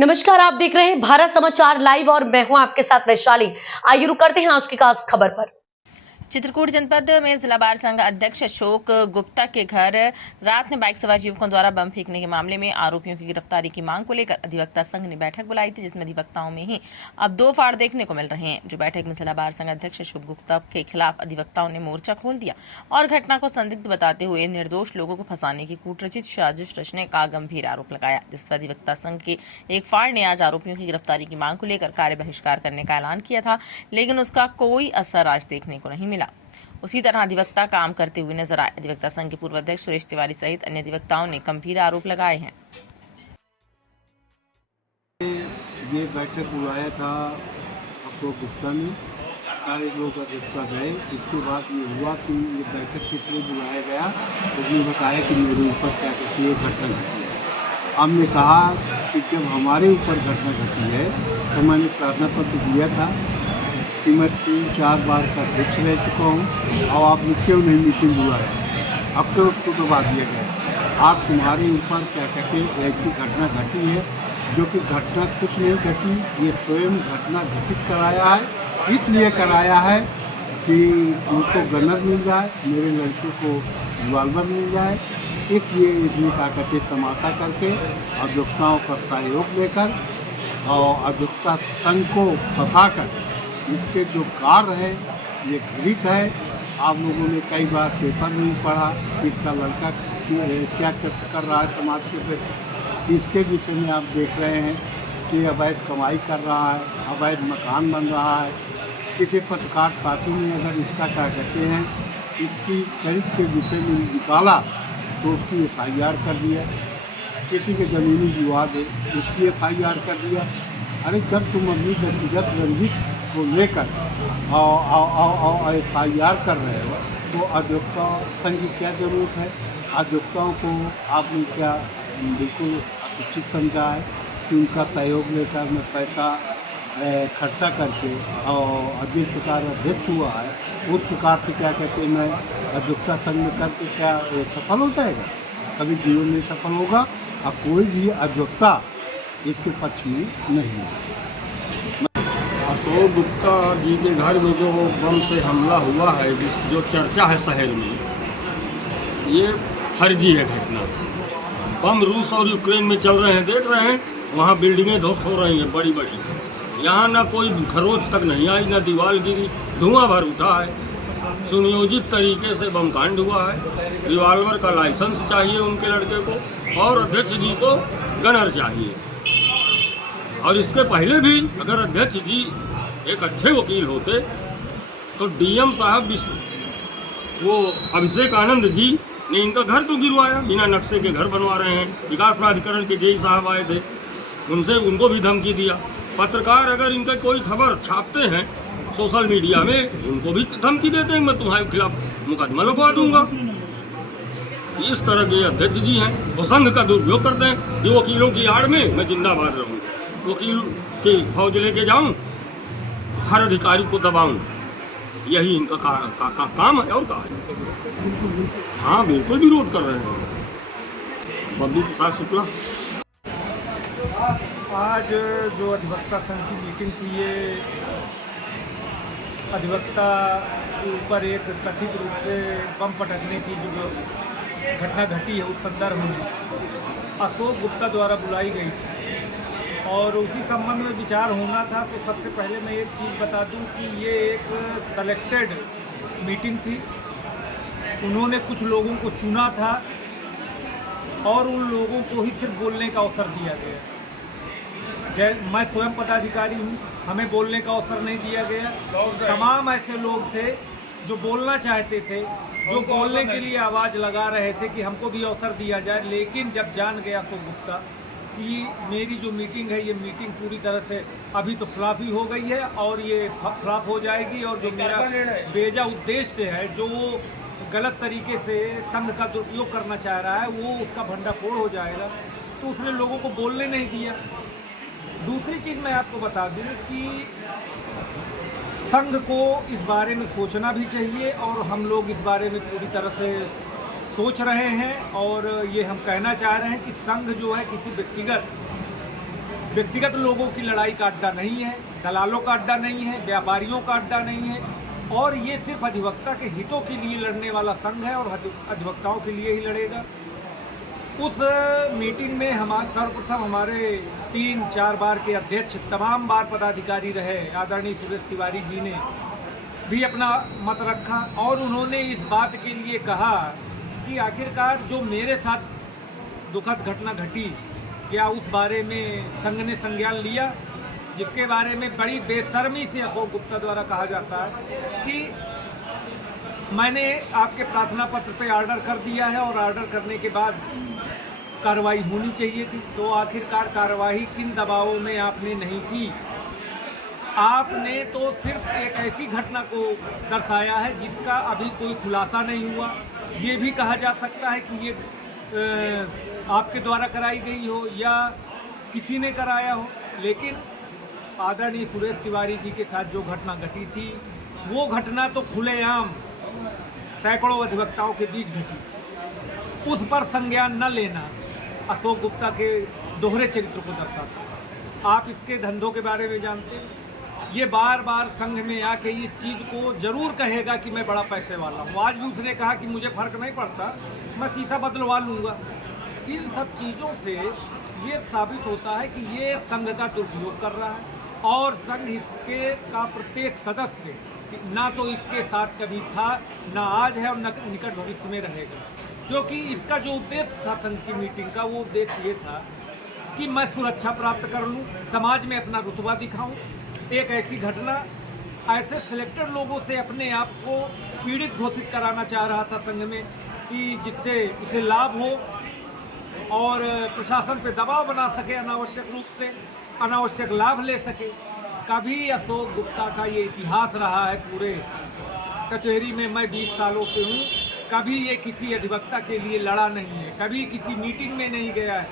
नमस्कार, आप देख रहे हैं भारत समाचार लाइव और मैं हूं आपके साथ वैशाली। आइए रुक करते हैं आज की खास खबर पर। चित्रकूट जनपद में जिला बार संघ अध्यक्ष अशोक गुप्ता के घर रात में बाइक सवार युवकों द्वारा बम फेंकने के मामले में आरोपियों की गिरफ्तारी की मांग को लेकर अधिवक्ता संघ ने बैठक बुलाई थी, जिसमें अधिवक्ताओं में ही अब दो फाड़ देखने को मिल रहे हैं। जो बैठक में जिला बार संघ अध्यक्ष अशोक गुप्ता के खिलाफ अधिवक्ताओं ने मोर्चा खोल दिया और घटना को संदिग्ध बताते हुए निर्दोष लोगों को फंसाने की कूटरचित साजिश रचने का गंभीर आरोप लगाया, जिस पर अधिवक्ता संघ के एक फाड़ ने आज आरोपियों की गिरफ्तारी की मांग को लेकर कार्य बहिष्कार करने का ऐलान किया था, लेकिन उसका कोई असर आज देखने को नहीं मिला। उसी तरह अधिवक्ता काम करते हुए नजर आए। अधिवक्ता संघ के पूर्व अध्यक्ष सुरेश तिवारी सहित अन्य अधिवक्ताओं ने गंभीर आरोप लगाए हैं। ये बैठक बुलाया था अशोक गुप्ता ने, सारे लोग अधिवक्ता गए। इसके बाद ये हुआ कि ये बैठक किस लिए बुलाया गया, तो उसने बताया कि मेरे ऊपर क्या कहती है घटना घटी है। हमने कहा कि जब हमारे ऊपर घटना घटी है तो मैंने प्रार्थना पत्र दिया था कि मैं 3-4 बार का अध्यक्ष रह चुका हूँ और आपने क्यों नहीं मीटिंग बुलाया। अब तो उसको दबा दिया गया। आप तुम्हारे ऊपर क्या कहते ऐसी घटना घटी है, जो कि घटना कुछ नहीं घटी, ये स्वयं घटना घटित कराया है। इसलिए कराया है कि उनको गनर मिल जाए, मेरे लड़के को रिवाल्वर मिल जाए, इसलिए इसमें क्या कहते तमाशा करके अधिवक्ताओं का सहयोग लेकर और अधिवक्ता संघ को फंसाकर इसके जो कार्य है ये घृणित है। आप लोगों ने कई बार पेपर में पढ़ा इसका लड़का क्या कर रहा है समाज के प्रति। इसके विषय में आप देख रहे हैं कि अवैध कमाई कर रहा है, अवैध मकान बन रहा है। किसी पत्रकार साथी ने अगर इसका क्या कहते हैं इसकी चरित्र के विषय में निकाला तो उसकी FIR कर दिया। किसी के ज़मीनी विवाद है उसकी FIR कर दिया। अरे जब तुम अपनी व्यक्तिगत रंजिश को लेकर FIR कर रहे हो तो अधिवक्ता संघ की क्या ज़रूरत है। अधिवक्ताओं को आपने क्या बिल्कुल अशिक्षित समझा है कि उनका सहयोग लेकर मैं पैसा खर्चा करके और जिस प्रकार अध्यक्ष हुआ है उस प्रकार से क्या कहते हैं मैं अधिवक्ता संघ में करके क्या सफल हो जाएगा। कभी जीवन में सफल होगा और कोई भी अधिवक्ता इसके पक्ष में नहीं है। अशोक गुप्ता जी के घर में जो बम से हमला हुआ है, जो चर्चा है शहर में, ये फर्जी है घटना। बम रूस और यूक्रेन में चल रहे हैं, देख रहे हैं वहाँ बिल्डिंगें ध्वस्त हो रही हैं बड़ी बड़ी। यहाँ ना कोई खरोच तक नहीं आई, ना दीवार गिरी, धुआं भर उठा है। सुनियोजित तरीके से बम कांड हुआ है। रिवाल्वर का लाइसेंस चाहिए उनके लड़के को और अध्यक्ष जी को गनर चाहिए। और इसके पहले भी अगर अध्यक्ष जी एक अच्छे वकील होते तो DM साहब वो अभिषेक आनंद जी ने इनका घर तो गिरवाया, बिना नक्शे के घर बनवा रहे हैं। विकास प्राधिकरण के JE साहब आए थे, उनको भी धमकी दिया। पत्रकार अगर इनका कोई खबर छापते हैं सोशल मीडिया में, उनको भी धमकी देते हैं मैं तुम्हारे खिलाफ मुकदमा लगवा दूंगा। इस तरह के अध्यक्ष जी हैं, वो संघ का दुरुपयोग करते हैं। जो वकीलों की आड़ में मैं जिंदाबाद रहूँ, वकील की फौज लेके जाऊं, हर अधिकारी को दबाऊं, यही इनका काम है और कहा है। हाँ बिल्कुल विरोध कर रहे हैं। बब्बू प्रसाद शुक्ला। आज जो अधिवक्ता संघ की मीटिंग थी, ये अधिवक्ता के ऊपर एक कथित रूप से बम पटकने की जो घटना घटी है उस संदर्भ में अशोक गुप्ता द्वारा बुलाई गई थी और उसी संबंध में विचार होना था। तो सबसे पहले मैं एक चीज़ बता दूं कि ये एक सेलेक्टेड मीटिंग थी। उन्होंने कुछ लोगों को चुना था और उन लोगों को ही सिर्फ बोलने का अवसर दिया गया। मैं स्वयं पदाधिकारी हूँ, हमें बोलने का अवसर नहीं दिया गया। तमाम ऐसे लोग थे जो बोलना चाहते थे, जो बोलने के लिए आवाज़ लगा रहे थे कि हमको भी अवसर दिया जाए। लेकिन जब जान गया तो गुप्ता कि मेरी जो मीटिंग है ये मीटिंग पूरी तरह से अभी तो फ्लॉप ही हो गई है और ये फ्लॉप हो जाएगी, और जो मेरा बेजा उद्देश्य है, जो गलत तरीके से संघ का दुरुपयोग करना चाह रहा है, वो उसका भंडाफोड़ हो जाएगा। तो उसने लोगों को बोलने नहीं दिया। दूसरी चीज़ मैं आपको बता दूं कि संघ को इस बारे में सोचना भी चाहिए और हम लोग इस बारे में पूरी तरह से सोच रहे हैं और ये हम कहना चाह रहे हैं कि संघ जो है किसी व्यक्तिगत व्यक्तिगत लोगों की लड़ाई का अड्डा नहीं है, दलालों का अड्डा नहीं है, व्यापारियों का अड्डा नहीं है, और ये सिर्फ अधिवक्ता के हितों के लिए लड़ने वाला संघ है और अधिवक्ताओं के लिए ही लड़ेगा। उस मीटिंग में सर्वप्रथम हमारे 3-4 बार के अध्यक्ष, तमाम बार पदाधिकारी रहे, आदरणीय सुरेश तिवारी जी ने भी अपना मत रखा और उन्होंने इस बात के लिए कहा कि आखिरकार जो मेरे साथ दुखद घटना घटी, क्या उस बारे में संघ ने संज्ञान लिया, जिसके बारे में बड़ी बेशर्मी से अशोक गुप्ता द्वारा कहा जाता है कि मैंने आपके प्रार्थना पत्र पे ऑर्डर कर दिया है और ऑर्डर करने के बाद कार्रवाई होनी चाहिए थी। तो आखिरकार कार्रवाई किन दबावों में आपने नहीं की? आपने तो सिर्फ एक ऐसी घटना को दर्शाया है जिसका अभी कोई खुलासा नहीं हुआ। ये भी कहा जा सकता है कि ये आपके द्वारा कराई गई हो या किसी ने कराया हो, लेकिन आदरणीय सुरेश तिवारी जी के साथ जो घटना घटी थी वो घटना तो खुलेआम सैकड़ों अधिवक्ताओं के बीच घटी। उस पर संज्ञान न लेना अशोक गुप्ता के दोहरे चरित्र को दर्शाता है। आप इसके धंधों के बारे में जानते हैं, ये बार बार संघ में आके इस चीज़ को जरूर कहेगा कि मैं बड़ा पैसे वाला हूँ। आज भी उसने कहा कि मुझे फर्क नहीं पड़ता, मैं शीशा बदलवा लूँगा। इन सब चीज़ों से ये साबित होता है कि ये संघ का दुरुपयोग कर रहा है और संघ इसके का प्रत्येक सदस्य ना तो इसके साथ कभी था, ना आज है और न निकट भविष्य में रहेगा। क्योंकि इसका जो उद्देश्य था संघ की मीटिंग का, वो उद्देश्य ये था कि मैं सुरक्षा प्राप्त कर लूँ, समाज में अपना रुतबा दिखाऊँ। एक ऐसी घटना ऐसे सिलेक्टेड लोगों से अपने आप को पीड़ित घोषित कराना चाह रहा था संघ में कि जिससे उसे लाभ हो और प्रशासन पे दबाव बना सके, अनावश्यक रूप से अनावश्यक लाभ ले सके। कभी अशोक गुप्ता का ये इतिहास रहा है पूरे कचहरी में, मैं 20 सालों से हूँ, कभी ये किसी अधिवक्ता के लिए लड़ा नहीं है, कभी किसी मीटिंग में नहीं गया है।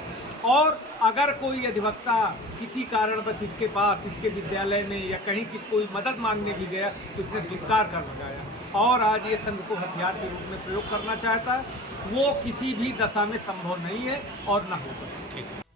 और अगर कोई अधिवक्ता किसी कारण बस इसके पास, इसके विद्यालय में या कहीं की कोई मदद मांगने भी गया तो इसने धिक्कार कर लगाया और आज ये संघ को हथियार के रूप में प्रयोग करना चाहता है। वो किसी भी दशा में संभव नहीं है और न हो सकता।